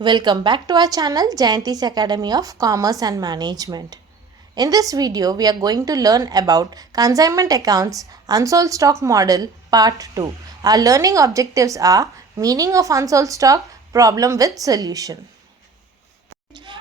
Welcome back to our channel Jayanthi's Academy of Commerce and Management. In this video, we are going to learn about consignment accounts, unsold stock model part 2. Our learning objectives are meaning of unsold stock, problem with solution.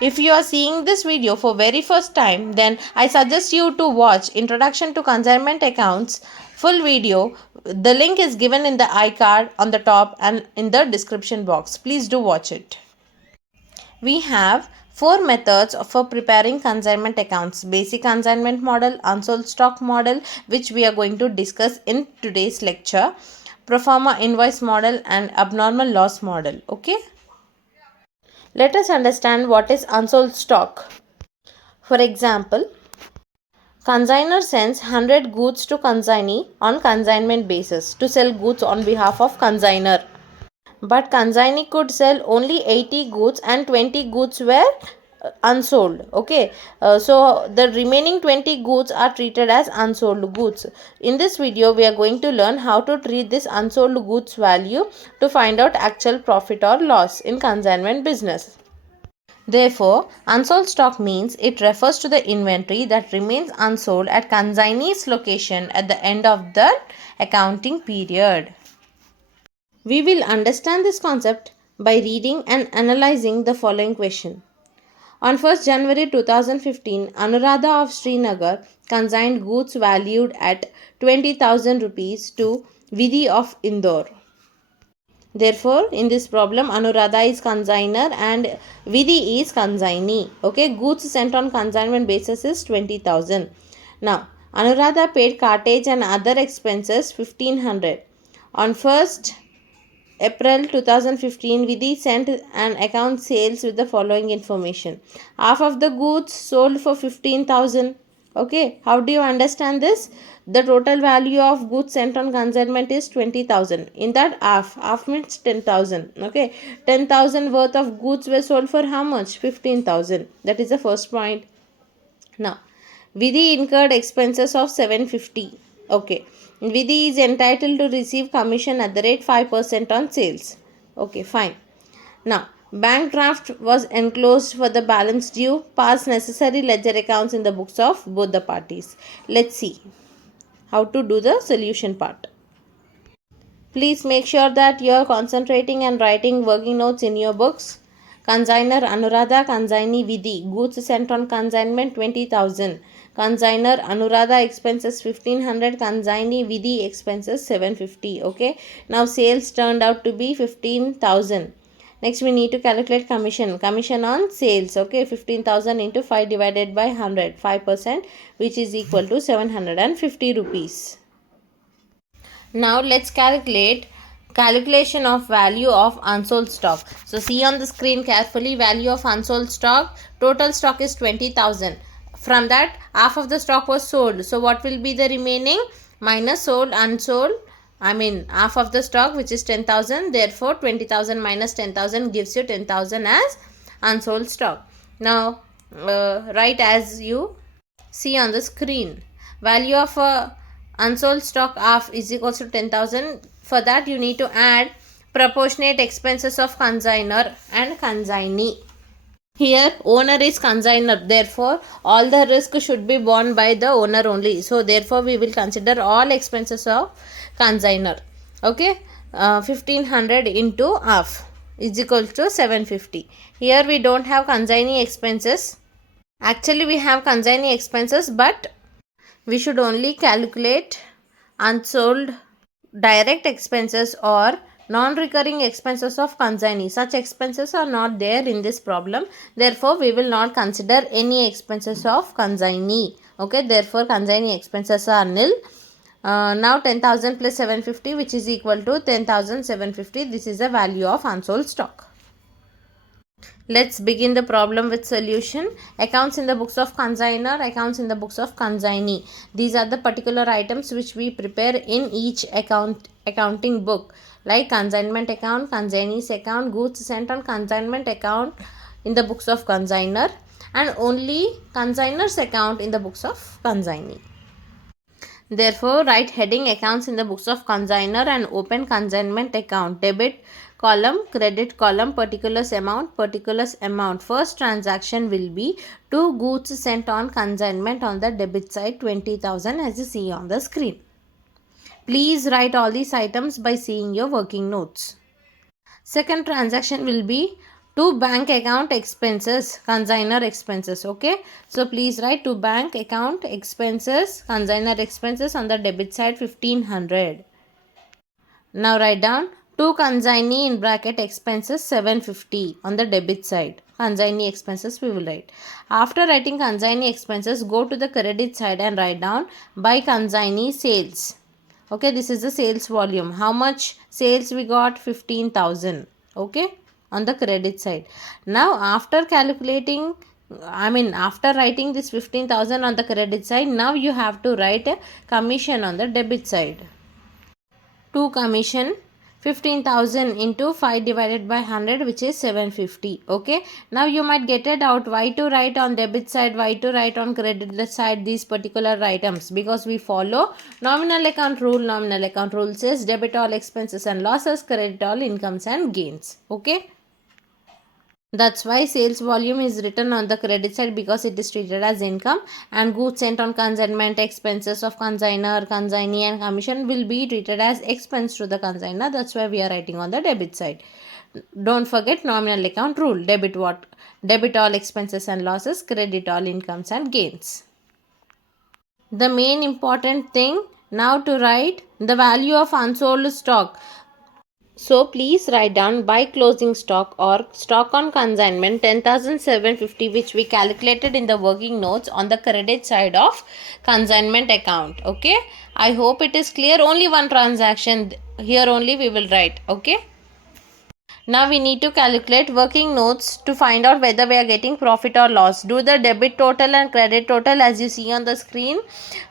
If you are seeing this video for very first time, then I suggest you to watch Introduction to Consignment Accounts full video. The link is given in the iCard on the top and in the description box. Please do watch it. We have four methods for preparing consignment accounts: basic consignment model, unsold stock model, which we are going to discuss in today's lecture, proforma invoice model, and abnormal loss model. Okay, let us understand what is unsold stock. For example, consignor sends 100 goods to consignee on consignment basis to sell goods on behalf of consignor. But consignee could sell only 80 goods and 20 goods were unsold. Okay, so the remaining 20 goods are treated as unsold goods. In this video, we are going to learn how to treat this unsold goods value to find out actual profit or loss in consignment business. Therefore, unsold stock means it refers to the inventory that remains unsold at consignee's location at the end of the accounting period. We will understand this concept by reading and analyzing the following question. On 1st January 2015, Anuradha of Srinagar consigned goods valued at 20,000 rupees to Vidhi of Indore. Therefore, in this problem, Anuradha is consignor and Vidhi is consignee. Okay, goods sent on consignment basis is 20,000. Now, Anuradha paid cartage and other expenses 1500. On 1st April 2015, Vidhi sent an account sales with the following information. Half of the goods sold for 15,000. Okay, how do you understand this? The total value of goods sent on consignment is 20,000. In that half means 10,000. Okay, 10,000 worth of goods were sold for how much? 15,000. That is the first point. Now, Vidhi incurred expenses of 750. Okay. Vidhi is entitled to receive commission at the rate 5% on sales. Okay, fine. Now, bank draft was enclosed for the balance due. Pass necessary ledger accounts in the books of both the parties. Let's see how to do the solution part. Please make sure that you are concentrating and writing working notes in your books. Consignor Anuradha, consignee Vidhi. Goods sent on consignment 20,000. Consignor Anuradha expenses 1500. Consignee Vidhi expenses 750. Okay. Now sales turned out to be 15,000. Next we need to calculate commission. Commission on sales. Okay. 15,000 into 5 divided by 100. 5%, which is equal to 750 rupees. Now let's calculation of value of unsold stock. So see on the screen carefully, value of unsold stock. Total stock is 20,000. From that, half of the stock was sold. So what will be the remaining? Minus sold, unsold. Half of the stock, which is 10,000. Therefore, 20,000 minus 10,000 gives you 10,000 as unsold stock. Now, write as you see on the screen. Value of unsold stock half is equals to 10,000. For that, you need to add proportionate expenses of consignor and consignee. Here, owner is consignor. Therefore, all the risk should be borne by the owner only. So, therefore, we will consider all expenses of consignor. Okay, 1500 into half is equal to 750. Here, we don't have consignee expenses. Actually, we have consignee expenses, but we should only calculate unsold direct expenses or non-recurring expenses of consignee. Such expenses are not there in this problem. Therefore, we will not consider any expenses of consignee. Okay, therefore, consignee expenses are nil. Now, 10,000 plus 750, which is equal to 10,750. This is the value of unsold stock. Let's begin the problem with solution. Accounts in the books of consignor, accounts in the books of consignee. These are the particular items which we prepare in each accounting book, like consignment account, consignee's account, goods sent on consignment account in the books of consignor, and only consignor's account in the books of consignee. Therefore, write heading accounts in the books of consignor and open consignment account. Debit column, credit column, particulars amount. First transaction will be 2 goods sent on consignment on the debit side 20,000 as you see on the screen. Please write all these items by seeing your working notes. Second transaction will be 2 bank account expenses, consignor expenses. Okay, so please write 2 bank account expenses, consignor expenses on the debit side 1500. Now write down 2 consignee in bracket expenses 750 on the debit side. Consignee expenses we will write. After writing consignee expenses, go to the credit side and write down by consignee sales. Okay, this is the sales volume. How much sales we got? 15,000. Okay, on the credit side. Now after calculating, after writing this 15,000 on the credit side, now you have to write a commission on the debit side. 2 commission 15,000 into 5 divided by 100, which is 750. Okay, now you might get it out why to write on debit side, why to write on credit side these particular items, because we follow nominal account rule. Nominal account rule says debit all expenses and losses, credit all incomes and gains. Okay, that's why sales volume is written on the credit side, because it is treated as income, and goods sent on consignment, expenses of consignor, consignee and commission will be treated as expense to the consignor. That's why we are writing on the debit side. Don't forget nominal account rule. Debit what? Debit all expenses and losses, credit all incomes and gains. The main important thing now to write the value of unsold stock. So please write down by closing stock or stock on consignment 10,750, which we calculated in the working notes on the credit side of consignment account. Okay, I hope it is clear. Only one transaction here only we will write. Okay, now we need to calculate working notes to find out whether we are getting profit or loss. Do the debit total and credit total as you see on the screen.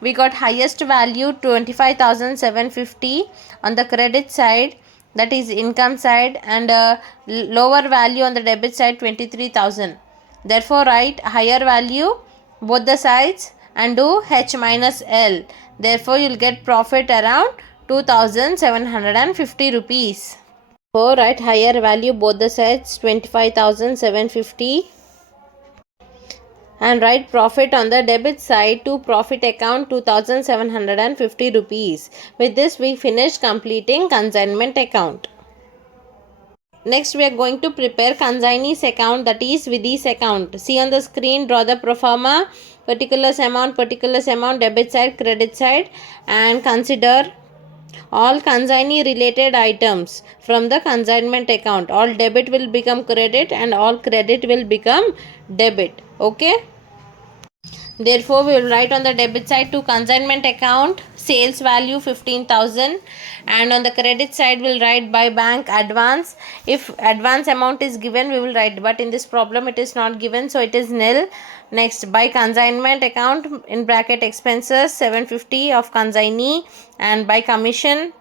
We got highest value 25,750 on the credit side, that is income side, and lower value on the debit side 23,000. Therefore write higher value both the sides and do H minus L. Therefore you will get profit around 2,750 rupees. So write higher value both the sides 25,750 and write profit on the debit side to profit account 2,750 rupees. With this we finish completing consignment account. Next we are going to prepare consignee's account, that is Vidhi's account. See on the screen, draw the proforma, particulars amount, debit side, credit side, and consider all consignee related items from the consignment account. All debit will become credit and all credit will become debit. Okay, therefore we will write on the debit side to consignment account sales value 15,000, and on the credit side we will write by bank advance. If advance amount is given we will write, but in this problem it is not given, so it is nil. Next, by consignment account in bracket expenses 750 of consignee, and by commission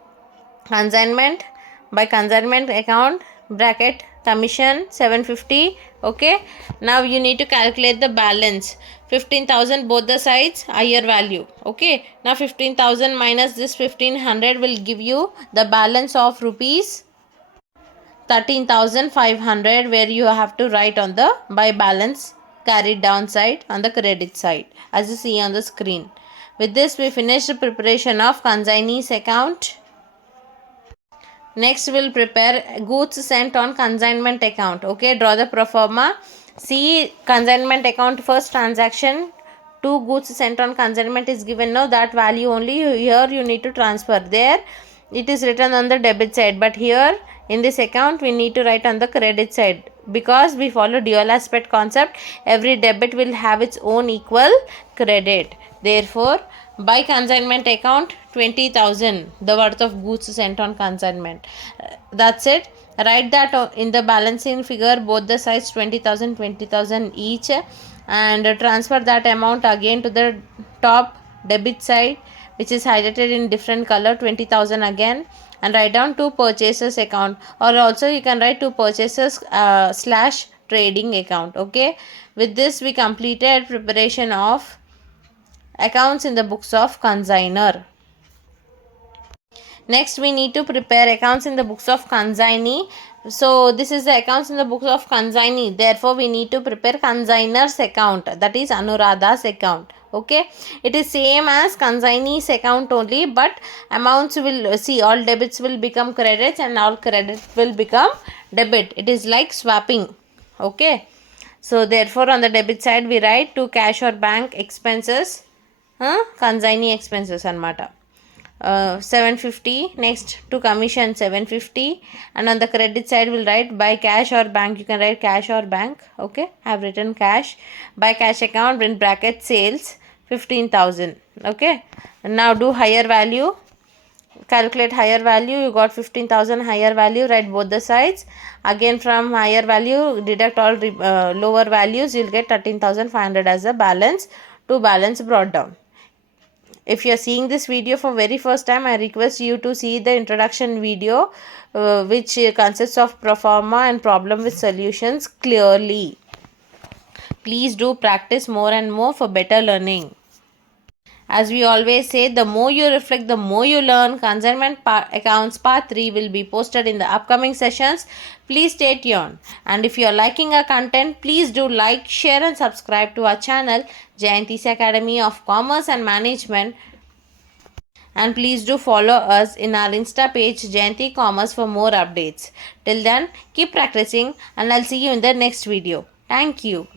consignment, by consignment account bracket commission 750. Okay, now you need to calculate the balance 15,000 both the sides, higher value. Okay, now 15,000 minus this 1500 will give you the balance of rupees 13,500, where you have to write on the by balance carried down side on the credit side as you see on the screen. With this we finish the preparation of consignee's account. Next we'll prepare goods sent on consignment account. Okay, draw the proforma. See consignment account, first transaction 2 goods sent on consignment is given. Now that value only here you need to transfer. There it is written on the debit side, but here in this account we need to write on the credit side, because we follow dual aspect concept. Every debit will have its own equal credit. Therefore by consignment account 20,000 the worth of goods sent on consignment. That's it. Write that in the balancing figure both the sides 20,000 each, and transfer that amount again to the top debit side, which is highlighted in different color 20,000 again, and write down to purchases account, or also you can write to purchases slash trading account. Okay, with this we completed preparation of accounts in the books of consignor. Next we need to prepare accounts in the books of consignee. So this is the accounts in the books of consignee. Therefore, we need to prepare consignor's account. That is Anuradha's account. Okay. It is same as consignee's account only, but amounts will see all debits will become credits and all credit will become debit. It is like swapping. Okay. So therefore, on the debit side, we write to cash or bank expenses, consignee expenses anamata. 750. Next to commission 750, and on the credit side we'll write by cash or bank. You can write cash or bank. Okay, I have written cash. By cash account in bracket sales 15,000. Okay, and now do higher value, calculate higher value. You got 15,000 higher value, write both the sides. Again from higher value deduct all lower values, you'll get 13,500 as a balance. To balance brought down. If you are seeing this video for very first time, I request you to see the introduction video, which consists of proforma and problem with solutions clearly. Please do practice more and more for better learning. As we always say, the more you reflect, the more you learn. Consignment accounts part 3 will be posted in the upcoming sessions. Please stay tuned. And if you are liking our content, please do like, share and subscribe to our channel, Jayanti's Academy of Commerce and Management. And please do follow us in our Insta page, Jayanthi Commerce, for more updates. Till then, keep practicing and I'll see you in the next video. Thank you.